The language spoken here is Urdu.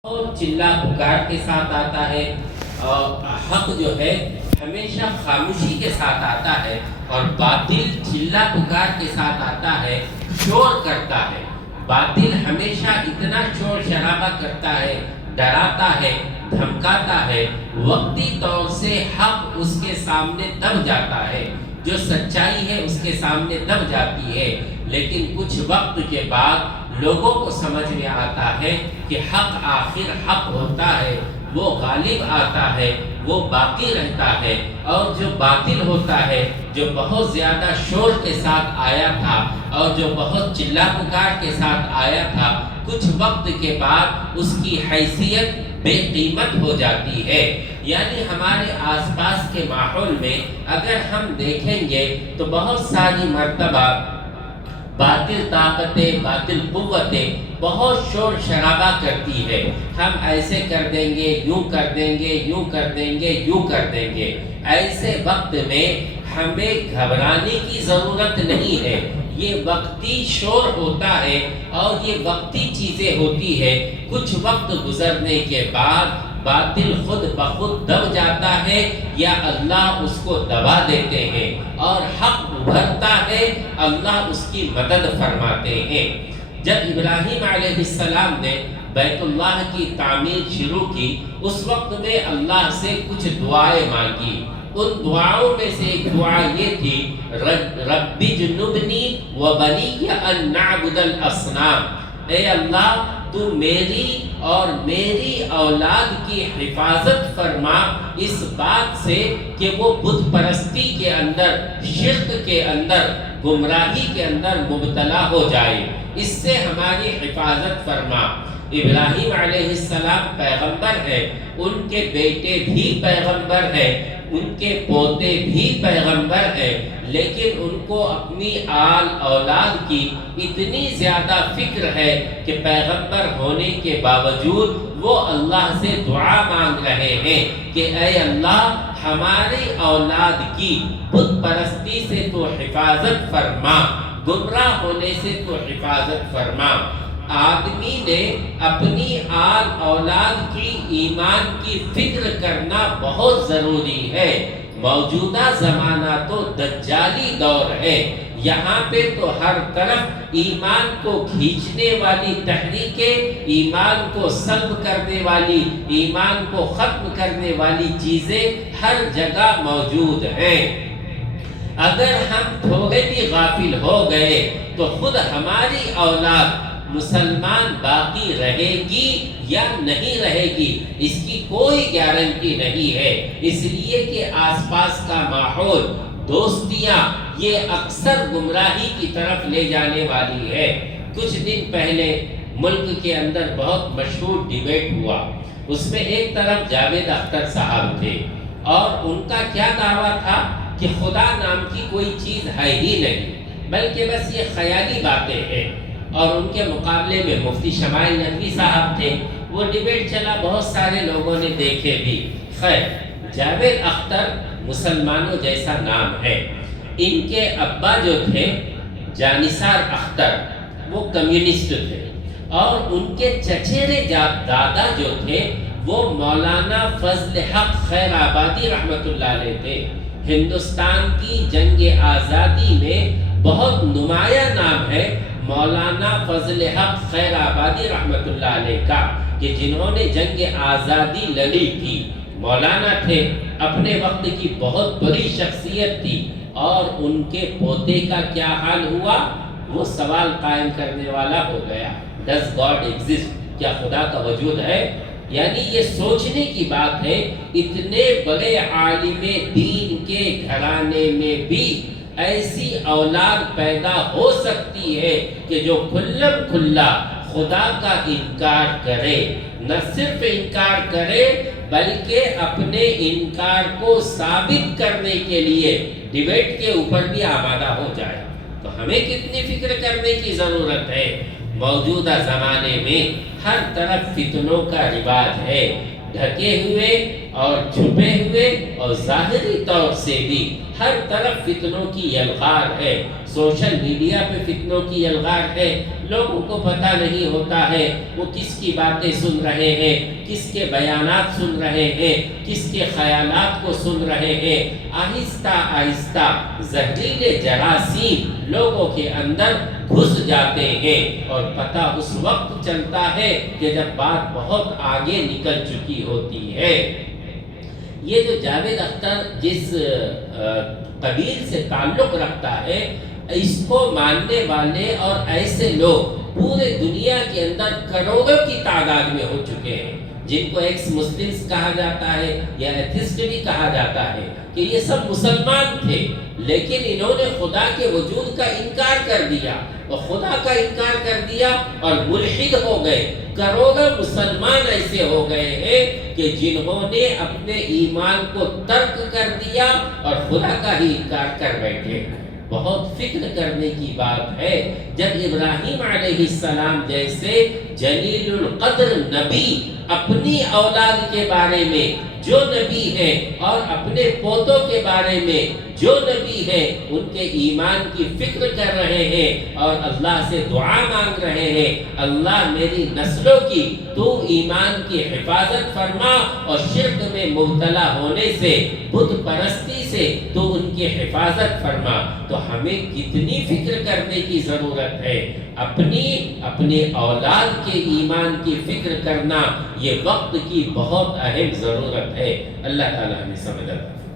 اور چلا پکار کے ساتھ آتا ہے، اور حق جو ہے ہمیشہ خاموشی کے ساتھ آتا ہے، اور باطل چلا پکار کے ساتھ آتا ہے، شور کرتا ہے۔ باطل ہمیشہ اتنا شور شرابہ کرتا ہے، ڈراتا ہے، دھمکاتا ہے، وقتی طور سے حق اس کے سامنے دب جاتا ہے، جو سچائی ہے اس کے سامنے دب جاتی ہے، لیکن کچھ وقت کے بعد لوگوں کو سمجھ میں آتا ہے کہ حق آخر حق ہوتا ہے، وہ غالب آتا ہے، وہ باقی رہتا ہے، اور جو باطل ہوتا ہے، جو بہت زیادہ شور کے ساتھ آیا تھا اور جو بہت چلا پکار کے ساتھ آیا تھا، کچھ وقت کے بعد اس کی حیثیت بے قیمت ہو جاتی ہے۔ یعنی ہمارے آس پاس کے ماحول میں اگر ہم دیکھیں گے تو بہت ساری مرتبہ باطل طاقتیں، باطل قوتیں بہت شور شرابہ کرتی ہے، ہم ایسے کر دیں گے، یوں کر دیں گے، یوں کر دیں گے، یوں کر دیں گے۔ ایسے وقت میں ہمیں گھبرانے کی ضرورت نہیں ہے، یہ وقتی شور ہوتا ہے اور یہ وقتی چیزیں ہوتی ہے، کچھ وقت گزرنے کے بعد باطل خود بخود دب جاتا ہے یا اللہ اس کو دبا دیتے ہیں، اور حق ابھرتا ہے، اللہ اس کی مدد فرماتے ہیں۔ جب ابراہیم علیہ السلام نے بیت اللہ کی تعمیر شروع کی، اس وقت میں اللہ سے کچھ دعائیں مانگی۔ ان دعاؤں میں سے ایک دعا یہ تھی، رب جنبنی و بنی ان نعبد الاصنام، اے اللہ تو میری اور میری اولاد کی حفاظت فرما اس بات سے کہ وہ بت پرستی کے اندر، شرک کے اندر، گمراہی کے اندر مبتلا ہو جائے، اس سے ہماری حفاظت فرما۔ ابراہیم علیہ السلام پیغمبر ہے، ان کے بیٹے بھی پیغمبر ہیں، ان کے پوتے بھی پیغمبر ہیں، لیکن ان کو اپنی آل اولاد کی اتنی زیادہ فکر ہے کہ پیغمبر ہونے کے باوجود وہ اللہ سے دعا مانگ رہے ہیں کہ اے اللہ ہماری اولاد کی بت پرستی سے تو حفاظت فرما، گمراہ ہونے سے تو حفاظت فرما۔ آدمی نے اپنی آل اولاد کی ایمان کی فکر کرنا بہت ضروری ہے۔ موجودہ زمانہ تو دجالی دور ہے، یہاں پہ تو ہر طرف ایمان کو کھینچنے والی تحریکیں، ایمان کو سلب کرنے والی، ایمان کو ختم کرنے والی چیزیں ہر جگہ موجود ہیں۔ اگر ہم تھوڑے بھی غافل ہو گئے تو خود ہماری اولاد مسلمان باقی رہے گی یا نہیں رہے گی، اس کی کوئی گارنٹی نہیں ہے، اس لیے کہ آس پاس کا ماحول، دوستیاں، یہ اکثر گمراہی کی طرف لے جانے والی ہے۔ کچھ دن پہلے ملک کے اندر بہت مشہور ڈیبیٹ ہوا، اس میں ایک طرف جاوید اختر صاحب تھے، اور ان کا کیا دعویٰ تھا کہ خدا نام کی کوئی چیز ہے ہی نہیں، بلکہ بس یہ خیالی باتیں ہیں، اور ان کے مقابلے میں مفتی شمائل ندوی صاحب تھے۔ وہ ڈیبیٹ چلا، بہت سارے لوگوں نے دیکھے بھی۔ خیر، جاوید اختر مسلمانوں جیسا نام ہے، ان کے ابا جو تھے جانثار اختر، وہ کمیونسٹ تھے، اور ان کے چچیرے دادا جو تھے وہ مولانا فضل حق خیر آبادی رحمۃ اللہ علیہ تھے۔ ہندوستان کی جنگ آزادی میں بہت نمایاں نام ہے مولانا فضل حق خیر آبادی رحمۃ اللہ علیہ کا، کہ جنہوں نے جنگ آزادی لڑی تھی، مولانا تھے، اپنے وقت کی بہت بڑی شخصیت تھی، اور ان کے پوتے کا کیا حال ہوا، وہ سوال قائم کرنے والا ہو گیا، ڈز گاڈ ایگزسٹ، کیا خدا کا وجود ہے؟ یعنی یہ سوچنے کی بات ہے، اتنے بڑے عالم دین کے گھرانے میں بھی ایسی اولاد پیدا ہو سکتی ہے کہ جو کھلم کھلا خدا کا انکار کرے، نہ صرف انکار کرے بلکہ اپنے انکار کو ثابت کرنے کے لیے ڈیبیٹ کے اوپر بھی آمادہ ہو جائے۔ تو ہمیں کتنی فکر کرنے کی ضرورت ہے۔ موجودہ زمانے میں ہر طرف فتنوں کا رواج ہے، ڈھکے ہوئے اور چھپے ہوئے اور ظاہری طور سے بھی ہر طرف فتنوں کی یلغار ہے. سوشل میڈیا پہ فتنوں کی یلغار ہے. لوگوں کو پتہ نہیں ہوتا ہے وہ کس کی باتیں سن رہے ہیں، کس کے بیانات سن رہے ہیں، کس کے خیالات کو سن رہے ہیں. آہستہ آہستہ زہریلے جراثیم لوگوں کے اندر گھس جاتے ہیں اور پتہ اس وقت چلتا ہے کہ جب بات بہت آگے نکل چکی ہوتی ہے. یہ جو جاوید اختر جس قبیل سے تعلق رکھتا ہے، اس کو ماننے والے اور ایسے لوگ پورے دنیا کے اندر کروڑوں کی تعداد میں ہو چکے ہیں، جن کو ایکس مسلمز کہا جاتا ہے یا ایتھسٹ بھی کہا جاتا ہے، کہ یہ سب مسلمان تھے لیکن انہوں نے خدا کے وجود کا انکار کر دیا اور خدا کا انکار کر دیا اور ملحد ہو گئے. کروڑوں مسلمان ایسے ہو گئے ہیں کہ جنہوں نے اپنے ایمان کو ترک کر دیا اور خدا کا ہی انکار کر بیٹھے. بہت فکر کرنے کی بات ہے جب ابراہیم علیہ السلام جیسے جلیل القدر نبی اپنی اولاد کے بارے میں جو نبی ہیں اور اپنے پوتوں کے بارے میں جو نبی ہیں ان کے ایمان کی فکر کر رہے ہیں اور اللہ سے دعا مانگ رہے ہیں، اللہ میری نسلوں کی تو ایمان کی حفاظت فرما اور شرک میں مبتلا ہونے سے، بت پرستی سے تو ان کی حفاظت فرما. تو ہمیں کتنی فکر کرنے کی ضرورت ہے. اپنے اولاد کے ایمان کی فکر کرنا یہ وقت کی بہت اہم ضرورت ہے. اللہ تعالیٰ ہمیں سمجھ